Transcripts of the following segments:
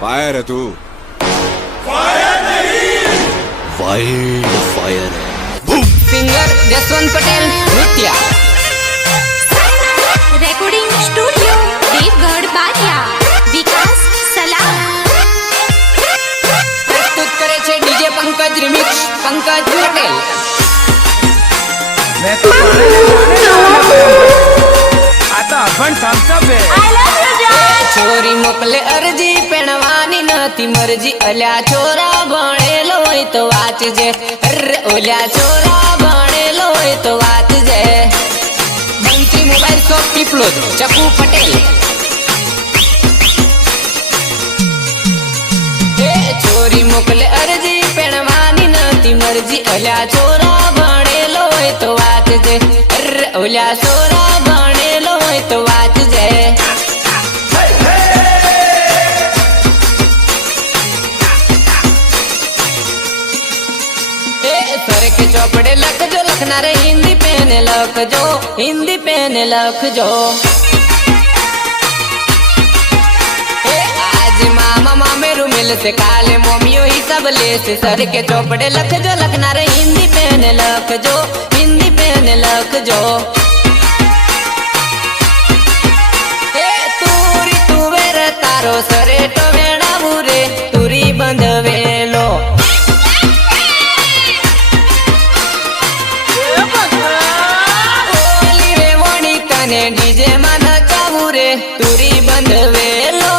Fire है तू। Fire नहीं, वाइल्ड फायर है। सिंगर जसवंत पटेल नृत्य रेकॉर्डिंग स्टूडियो देवगढ़ बारिया विकास सलाम प्रस्तुत करे छे डीजे पंकज रिमिक्स पंकज पटेल। मैं तो आता अपन थम्स छोरी मोकले अरजी पेणवानी नथी मरजी अल्या छोरा भणेलो होय तो वाचजे अरे ओल्या छोरा भणेलो होय तो वाचजे। बंसी मोबाइल शॉप पीपलोद चकू पटेल। छोरी मोकले अरजी पेणवानी नथी मरजी अल्या छोरा भणेलो होय तो वाचजे अरे ओल्या छोरा भणेलो होय तो वाचजे। सर के चौपड़े लखजो लखना रे हिंदी पेने लखजो हिंदी पेने लखजो। आज मामा मामेरू मिल से काले मोमियो ही सब ले से सर के चौपड़े लखजो लखना रे हिंदी पेने लखजो हिंदी पेने लखजो। तूरी तुवेर तारो सरे तो वेणा बुरे तुरी बंधवेलो। डीजे मन चाहू रे तुरी बंधवेलो।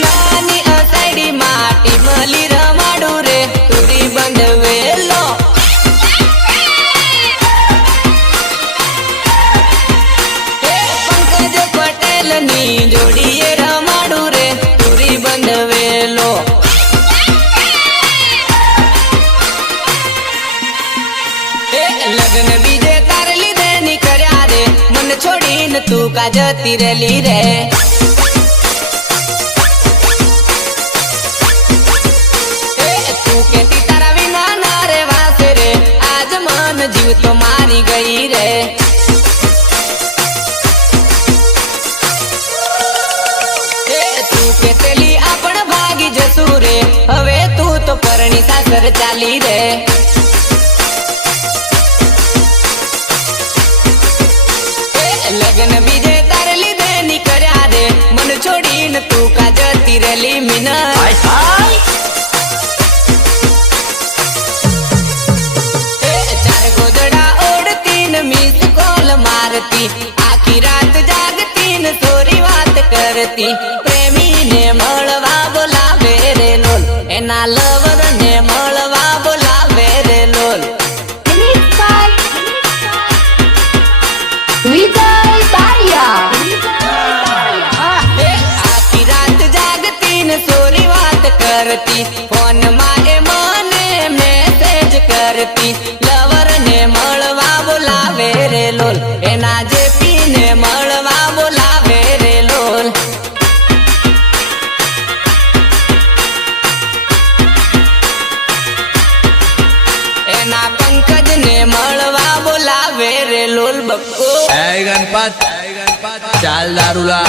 नानी असाइडी माटी मली रमाडू रे तुरी बंधवेलो। पंकज पटेल नी जोड़ीए रमाडू रे तुरी बंधवेलो। लगन बीजे तार लीधे नी कर्या रे मन छोड़ीन तू का जती रेली रे। तू केती तारा विना ना रे वासे रे आज मन जीव तो मारी गई रे। तू केतेली आपण भागी जसू रे हवे तू तो परणी सासर चाली रे। लगन बीजे तार लीधे नी कर्या रे मन छोड़ीन तू का जती रेली मीना। चार गोदड़ा ओढ़ती न मिस कॉल मारती आखी रात जागती न सोरी बात करती। प्रेमी ने मळवा बोलावे रे लोल एना लवर ने मळवा बोलावे रे लोल। आखी रात जागती न सोरी बात करती फोन माए मने मैसेज करती। लवर ने मळवा बोलावे रे लोल एना जेपी ने मळवा बोलावे रे लोल। एना पंकज ने मळवा बोलावे रे लोल बक्को। गणपत चाल दारूला।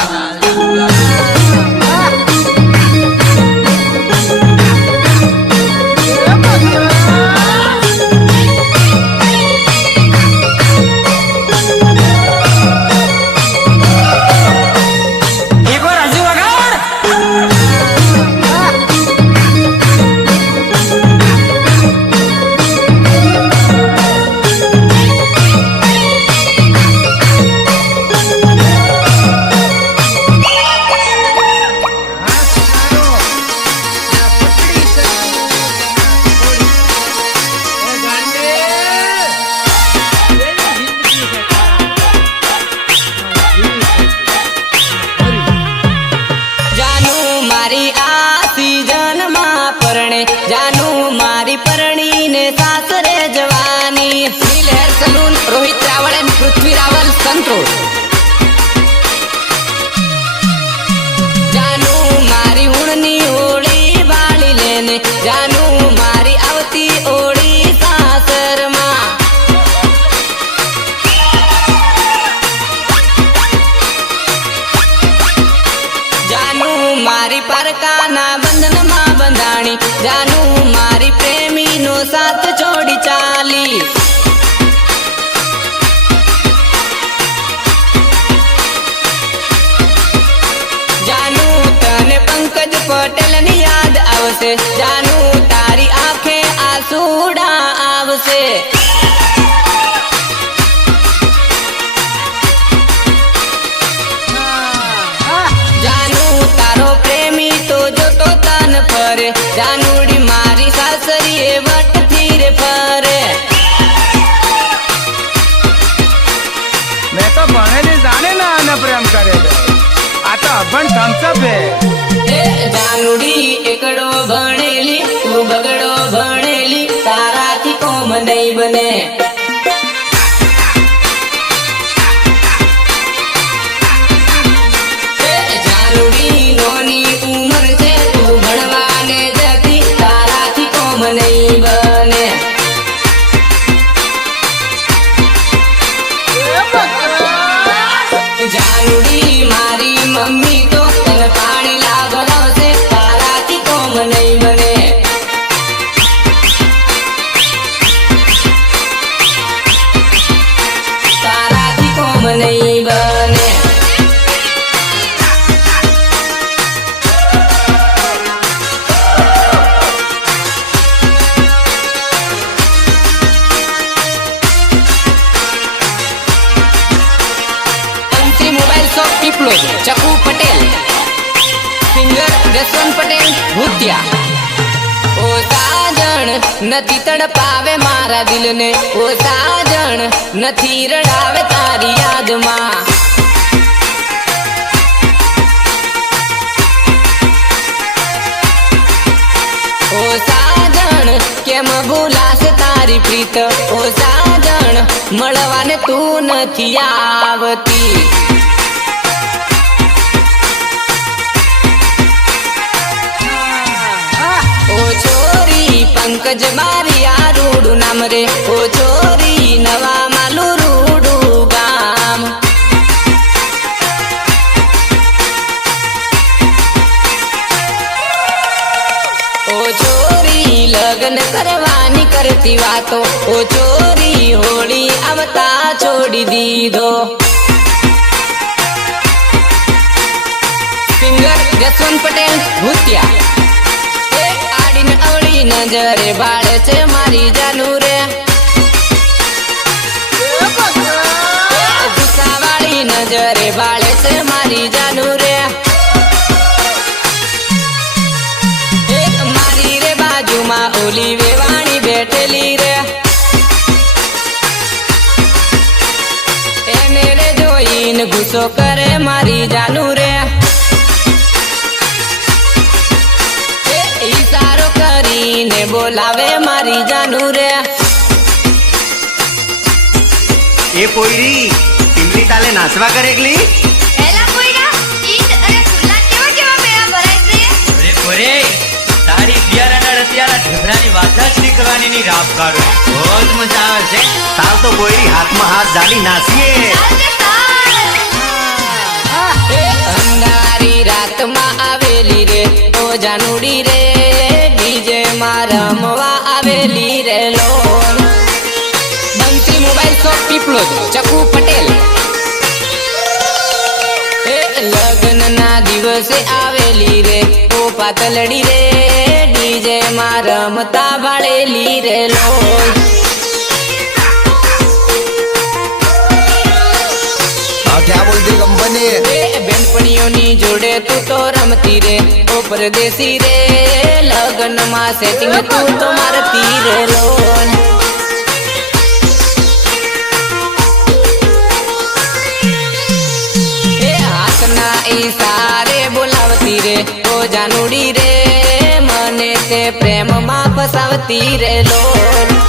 जानू मारी परणी ने सासरे जवानी। Neel hair salon Rohit Raval and Prithvi Raval Santosh. जानू मारी हुणनी ओળી बाળી लेने जानू मारी आवती ओળી सासर मा। આવશે જાનું તારી આંખે આંસુડા આવશે જાનું તારો પ્રેમી તો જોતો તન ફરે જાનુડી મારી સાસરી એ વટથી રે ફરે મેં તો ભણેલી જાણે ના આને પ્રેમ કરે છે આ તો અભણ થમ્સઅપ હે જાનુડી એકડો ભણેલી તું બગડો ભણેલી તારાથી કોમ નહીં બને જાનુડી નોની ઉંમર છે તું ભણવાને જતી તારાથી કોમ નહીં બને જાનુડી મારી મમ્મી તો તને પાણી લાવડાવશે તારાથી કોમ નહીં બને તારાથી કોમ નહીં બને મોબાઈલ શોપ પીપલોદ ચકુ પટેલ સિંગર જસવંત પટેલ ભૂતિયા ઓ સાજણ નથી તડપાવે મારા દિલને ઓ સાજણ નથી રડાવે તારી યાદમાં ઓ સાજણ કેમ ભૂલાશે તારી પ્રીત ઓ સાજણ મળવાને તું નથી આવતી પંકજ મારી આ રૂડું નામ રે ઓ ચોરી નવા માલું રૂડું ગામ ઓ ચોરી લગ્ન કરવાની કરતી વાતો ઓ ચોરી હોળી આવતા છોડી દીધો સિંગર જસવંત પટેલ ભૂતિયા નજરે બાળે છે મારી જાનુ રે ગુસ્સાવાળી નજરે બાળે છે મારી જાનુ રે મારી રે બાજુમાં ઓલી વેવાણી બેઠેલી રે એને રે જોઈને ગુસ્સો કરે મારી જાનુ રે ને બોલાવે મારી જાનુ રે એ પોયરી ટીમલી તાલે નાચવા કરેગલી એલા કોઈરા ઈદ અને સુરલા કેવા કેવા મેળા ભરાય છે અરે પોરે તારી બિયારાના રતિયારા ઢેબરાની વાત જ નીકળવાની ની રાપ કાઢો બહુ મજા આવે છે તાલ તો પોયરી હાથમાં હાથ જાડી નાચીએ અંધારી રાતમાં આવેલી રે ઓ જાનુડી રે ડીજે માં રમવા આવેલી રે લોન બંસી મોબાઈલ શોપ પીપલોદ ચકુ પટેલ લગ્ન ના દિવસે આવેલી રે ઓ પાતલડી રે ડીજે માં રમતા ભાળેલી રે લોન क्या बोलती कंपनी बेनपणियोनी जोड़े तू तो रमती रे ओ परदेसी रे लगन में सेटिंग तू तो मारती रे लोन ए हाथना इशारे बोलावती रे ओ जानुडी रे मने ते प्रेम में फसावती रे लोन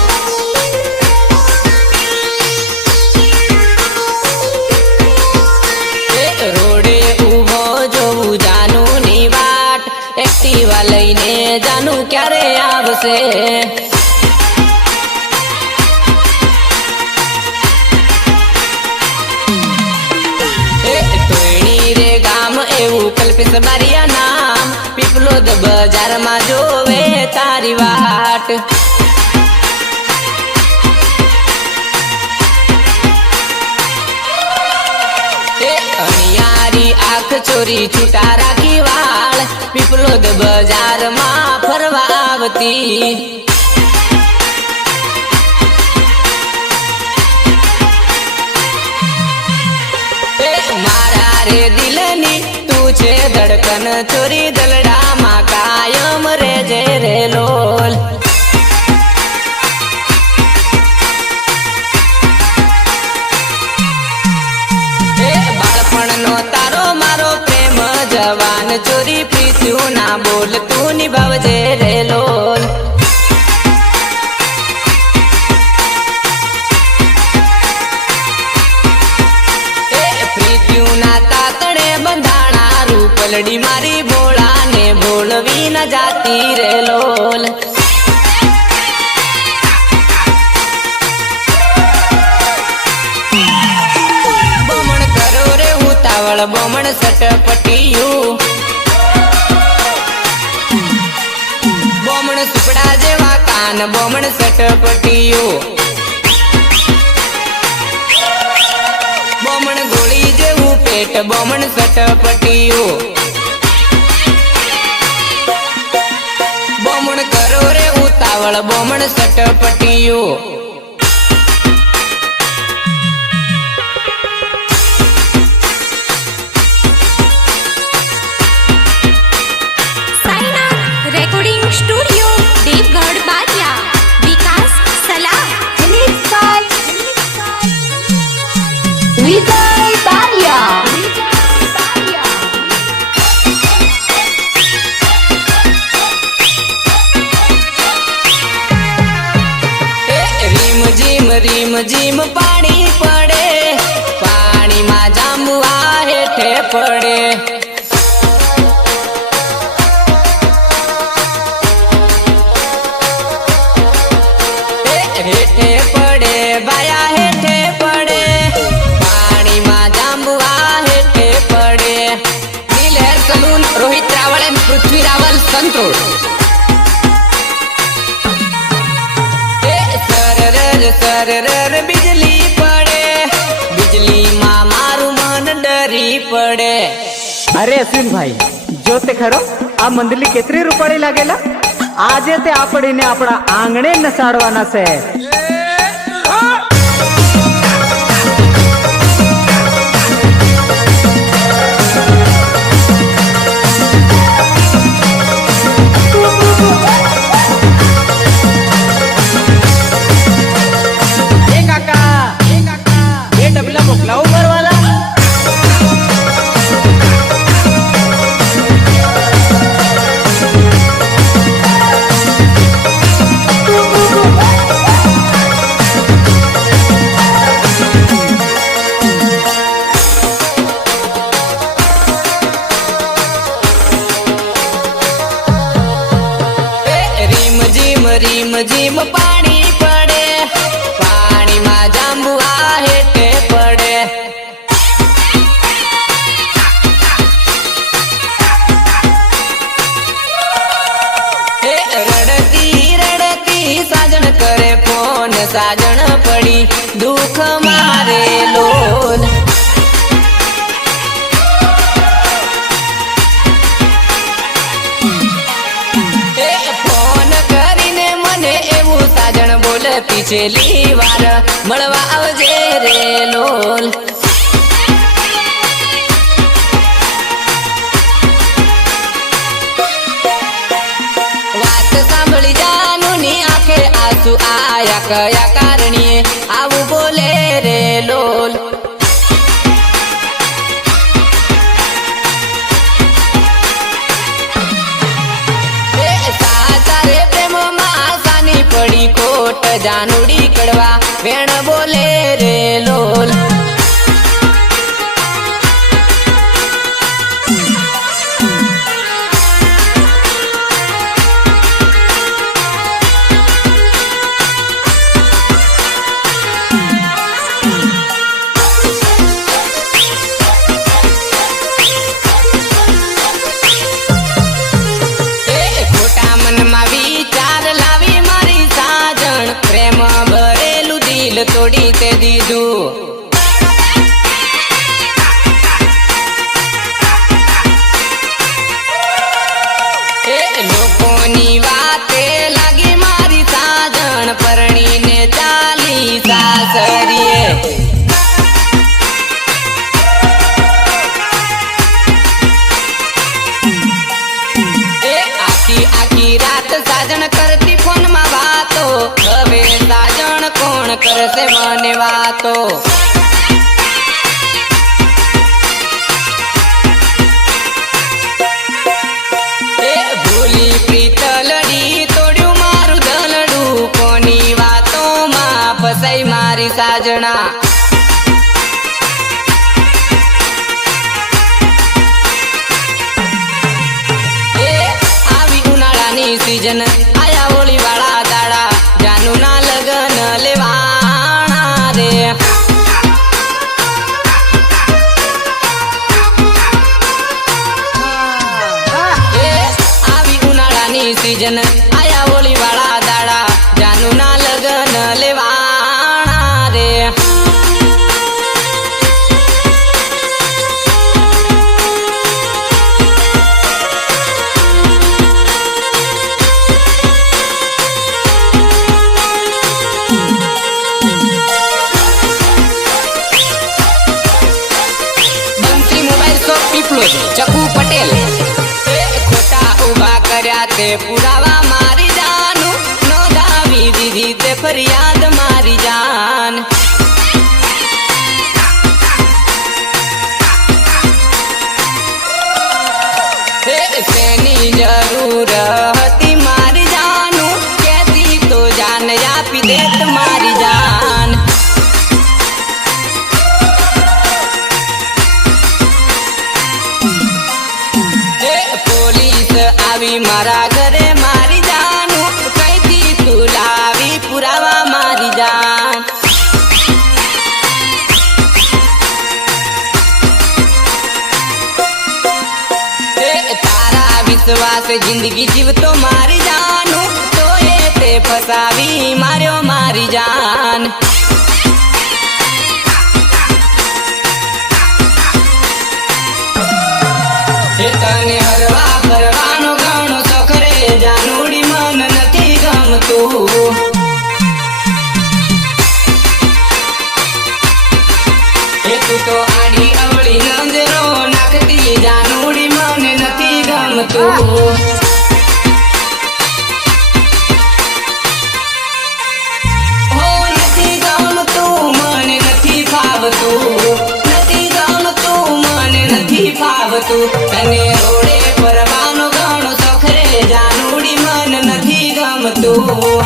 एक्टिवा लईने जानू क्यारे आवसे तोयणी रे गाम एवं कल्पित मारिया नाम पीपलोद बजार में जोवे तारी वाट अनियारी आँख चोरी छूटा राखी वाल पीपलोद बजार में આવતી. મારા રે દિલની તું છે ધડકન ચોરી દલડામાં કાયમ રેજે રે લોલ. બાળપણનો તારો મારો પ્રેમ જવાન ચોરી પ્રીત્યું ના બોલ તું નિભાવજે રે લોલ. પલડી મારી ભોળાને ભોળવી ન જાતી રે લોલ. બમણ કરો રે ઉતાવળ બમણ સટપટિયું. બમણ સુપડા જેવા કાન બમણ સટપટિયું. બમણ ગોળી જેવું પેટ બમણ સટપટિયું. બમણ કરો રે ઉતાવળ બમણ સટપટિયું. Sainath recording studio Devgadh Baria. વિકાસ સલાહ વિજય બારિયા. રીમ જીમ પાણી પડે પાણીમાં જાંબુઆ હેઠે પડે. હેઠે પડે બાયા હેઠે પડે પાણીમાં જાંબુઆ હેઠે પડે. નીલહેર સલૂન રોહિત રાવળ એમ પૃથ્વી રાવલ સંતોળ. સરર બીજલી પડે બીજલીમાં મારું મન ડરી પડે. અરે અશ્વિનભાઈ જો તે ખરો આ મંદલી કેટલી રૂપાળી લાગેલા. આજે તે આપડીને આપણા આંગણે નસાડવાના છે. રીમ જીમ પાણી પડે પાણીમાં જાંબુઆ હેઠે પડે. રડતી રડતી સાજણ કરે ફોન સાજણ પડી દુઃખ મારે લોલ. છેલ્લી વાર મળવા આવજે રે લોલ. વાત સાંભળી જાનુની આંખે આંસુ આયા કયા કારણીએ આવું બોલે રે લોલ. સાચા રે પ્રેમમાં સાની પડી કોટ જાનુડી કડવા વેણ બોલે રે લોલ. ખોટા મનમાં વિચાર લાવી મારી સાજણ પ્રેમ હવે સાજણ કોણ કરશે મને વાતો એ ભૂલી પ્રીતલડી તોડ્યું મારું દલડું કોની વાતોમાં ફસાઈ મારી સાજણા સીઝન આયા હોળી વાળા દાડા જાનુ ના લગન લેવાણા રે આવી ઉનાળાની સીઝન આયા હોળી વાળા દાડા જાનુ ના લગન લેવાણા રે ચકુ પટેલ ખોટા ઉભા કર્યા તે પુરાવા મારી જાનું નોંધાવી દીધી તે ફરિયાદ મારી જાન શેની જરૂર હતી મારી જાનું કેતી તો જાન આપી દેત મારી જાન આવી મારા ઘરે મારી જાનું કઈથી તું લાવી પુરાવા મારી જાન તારા વિશ્વાસ જિંદગી જીવતો મારી જાનું તો એ તે ફસાવી માર્યો મારી જાન તને હરવા ફરવાનો ઘણો શોખ રે જાનુડી મન નથી ગમતું એ તું તો આડી અવળી નજરો નાખતી જાનુડી મન નથી ગમતું હો નથી ગમતું મને નથી ફાવતું તને રોડે ફરવાનો ઘણો શોખ રે જાનુડી મન નથી ગમતું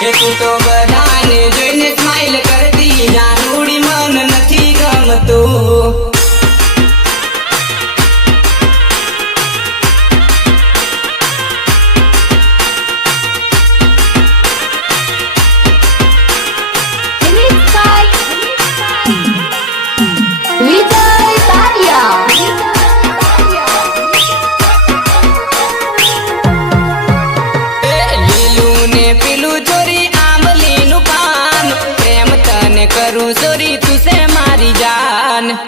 એ તું તો બધાને જોઈને સ્માઈલ કરતી જાનુડી મન નથી ગમતું કરું સોરી તું સે મારી જાન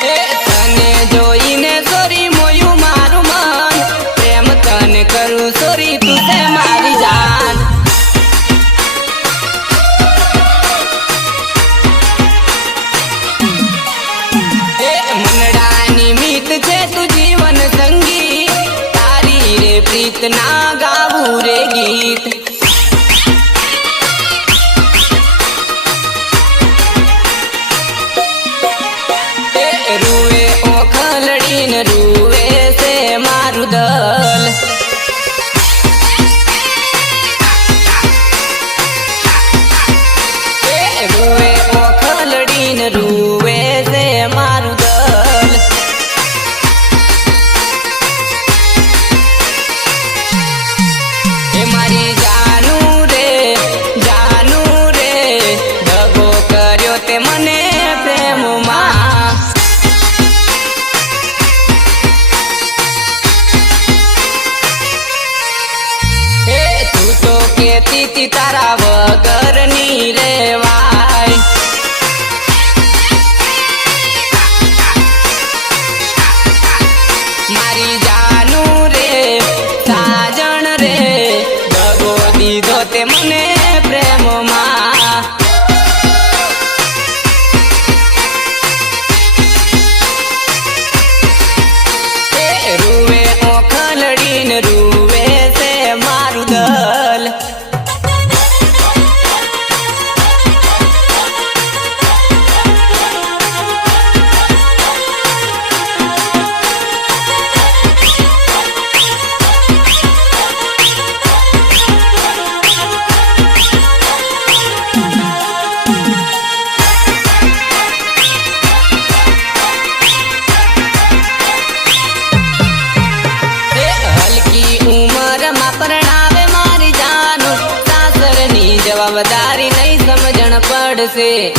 તને જોઈને સોરી મોયું મારું મન પ્રેમ તને કરું સોરી તું સે મારી જાન મનડાની મીત છે તું જીવન સંગી પ્રીત ના ગાવું રે ગીત રૂવે ઓખલડીને રૂવે છે મારું દલ રૂવે ઓખલડીને રૂવે છે મારું દલ મારી જાનું રે દગો કર્યો તે મને પ્રેમમાં તું તો કેતી તારા વગર ની રેવાય મારી જાનું રે સાજણ રે દગો દીધો તે મને પ્રેમમાં પડશે.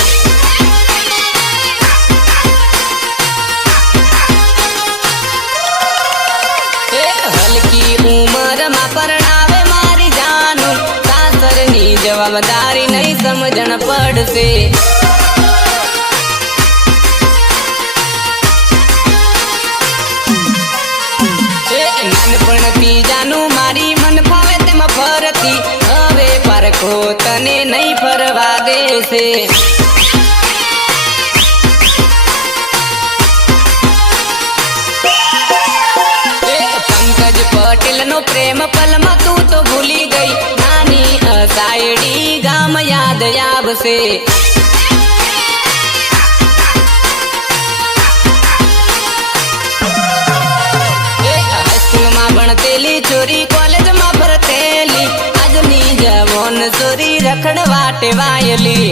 હલકી ઉંમરમાં પરણાવે મારી જાનું, સાસરની જવાબદારી નહીં સમજણ પડશે. નાનપણથી જાનું મારી મન ફાવે તેમાં ફરતી, હવે પારખો તને નહીં ફરવા દેશે. પંકજ પટેલ નો પ્રેમ પલમાં તું તો ભૂલી ગઈ, નાની અસાયડી ગામ યાદ આવશે. ભણતેલી ચોરી કોલેજમાં ભરતેલી, આજની જવોન ચોરી રખડવા ટેવાયેલી.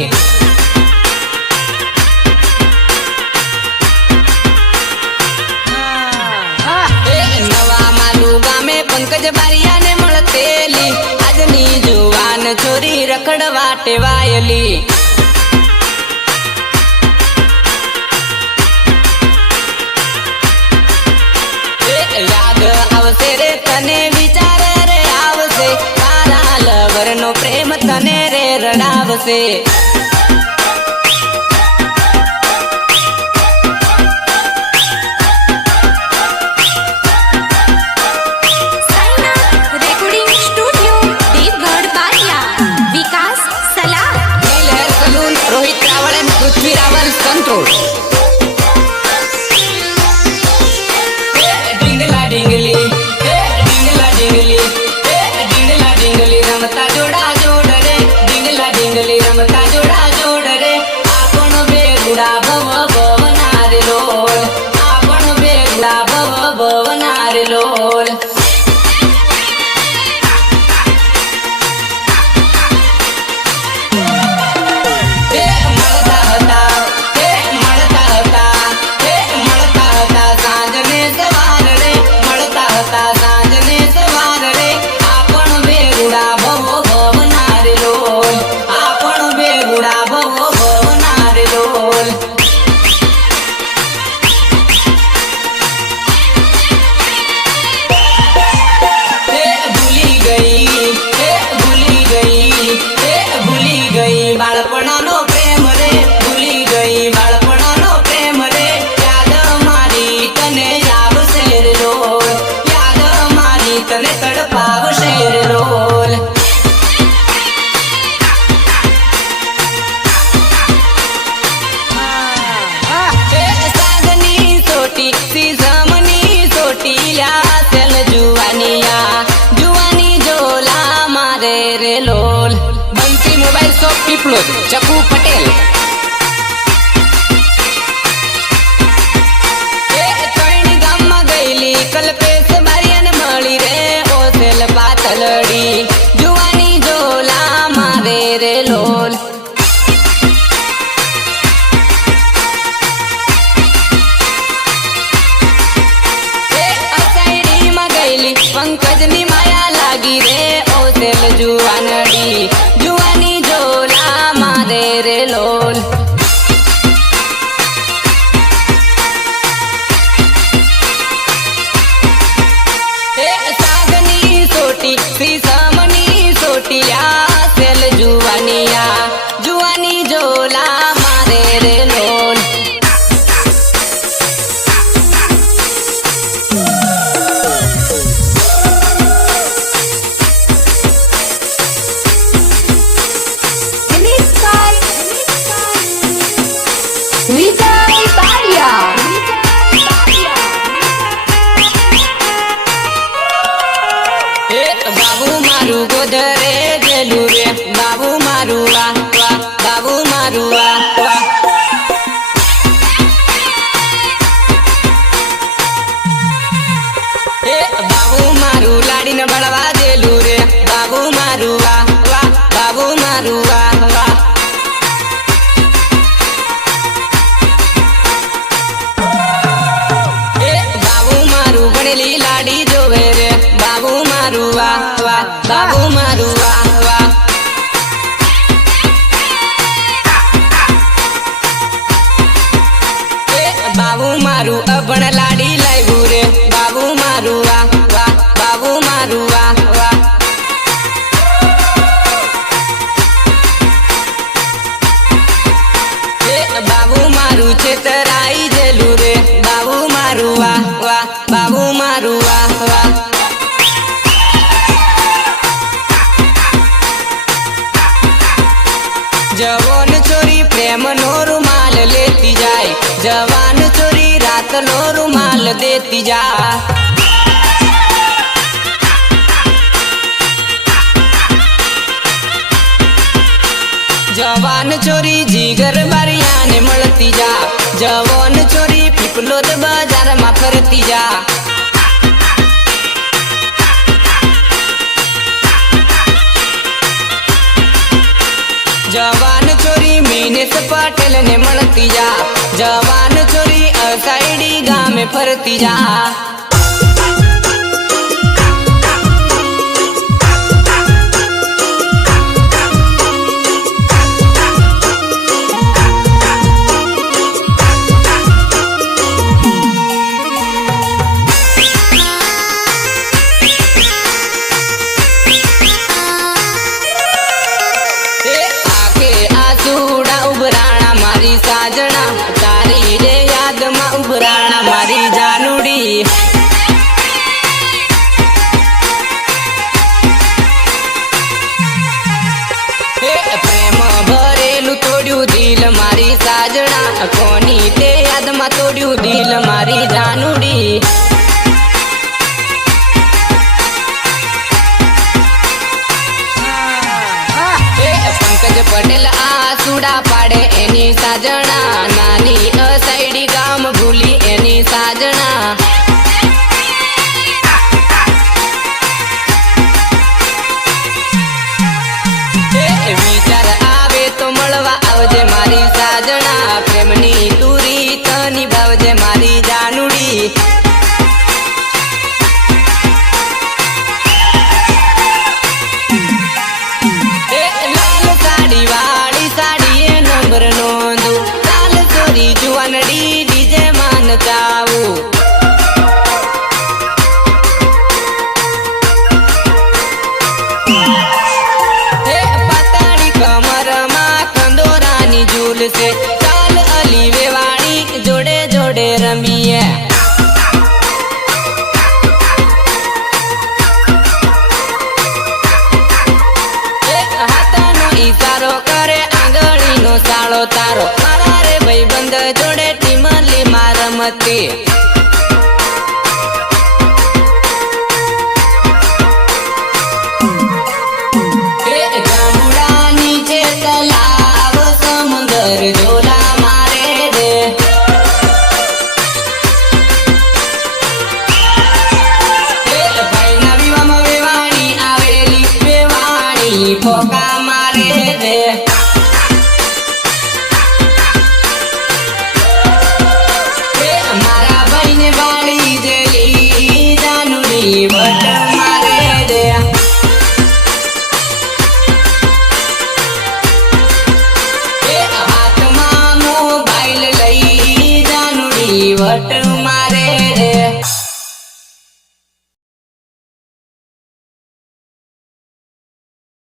નવા માલુ ગામે પંકજ બારિયાને મળતેલી, આજની જુવાન ચોરી રખડવા ટેવાયેલી. યાદ આવશે રે તને વિચાર રે આવશે, તારા લવર નો પ્રેમ તને રે રડાવશે. રેકોર્ડિંગ સ્ટુડિયો દેવગઢ બારિયા, વિકાસ સલાહ, લહેર સલૂન, રોહિત રાવળ અને પૃથ્વી રાવલ કંટ્રોલ. ડીંગલી ડીંગલા ડીંગલી ડીંગલા ડીંગલી રમતા જોડા જોડ રે, ડીંગલા ડીંગલી રમતા જોડા જોડ રે. આપણ બેગુડા ભવ ભવનાર લોલ, આપણ બેગુડા ભવ ભવનાર લોલ. બાળપણાનો પ્રેમ રે, ભૂલી ગઈ બાળપણાનો પ્રેમ રે. યાદ મારી તને આવશે રે રોલ, યાદ મારી તને તડપાવશે રે રોલ. સાગની સોટી સીઝમની સોટી લ્યા સેલ જુવાનિયા, જુવાની જોલા મારે રે લોલ. બંસી મોબાઈલ શોપ પીપલોદ, ચકુ પટેલ. ત્રણ ગામમાં ગયેલી કલ્પેશ બારિયાને મળી રે, ઓસેલ પાતલડી જુવાની જોલા મારે રે લોલ. અસાયડીમાં ગયેલી પંકજની માયા લાગી રે, ઓસેલ જુવાનડી જુવાની જોલા મારે રે લોલ. સાગની સોટી સીસમની સોટી લ્યા સેલ જુવાનિયા, જુવાની જોલા મારે રે લોલ. વિજય બારિયા. બાબુ મારું ગોધરે ગેલું રે, બાબુ મારું વાહ વાહ, બાબુ મારું વાહ વાહ. બાબુ મારું લાડીને બળવા દેલું રે, બાબુ મારું વાહ વાહ, બાબુ મારું વાહ વાહ. બાબુ મારું ભણેલી લાડી જોવે રે, બાબુ મારું વાહ વાહ, બાબુ મારું વાહ વાહ. બાબુ મારું અભણ લાડી લાવ્યું રે બાબુ મારું વાહ વાહ બાબુ મારું વાહ વાહ બાબુ મારું છેતરાઈ જેલું રે બાબુ મારું વાહ વાહ બાબુ મારું વાહ વાહ જવાન ચોરી પ્રેમ નો રૂમાલ લેતી જાય જવાન ચોરી રાત નો રૂમાલ દેતી જા જવાન ચોરી જીગર બારિયાને મળતી જા જવાન ચોરી પીપલોદ બજારમાં ફરતી જા જવાન ચોરી મીનેશ પટેલ ને મળતી જા જવાન ચોરી અસાઈડી ગામે ફરતી જા સાજણા તારી રે યાદમાં ઉભરાણા મારી જાનુડી પ્રેમ ભરેલું તોડ્યું દિલ મારી સાજણા કોની તે યાદમાં તોડ્યું દિલ મારી જાનુડી પંકજ પટેલ આસુડા પાડે એની સાજણા નાની અસાઈડી ગામ ભૂલી એની સાજણા વિચાર આવે તો મળવા આવજે મારી સાજણા પ્રેમની તુરી તની ભાવજે મારી જાનુડી જુવાનડી ડીજે માન ચાવું પાતળી કમરમાં કંદોરાની ઝૂલશે ચાલ અલી વેવાણી જોડે જોડે રમીએ હાથનો ઈશારો કરે આંગળીનો સાળો તારો ભાઈબંધ જોડે ટીમલી મારમતી ગામડા નીચે તલાવ સમંદર જો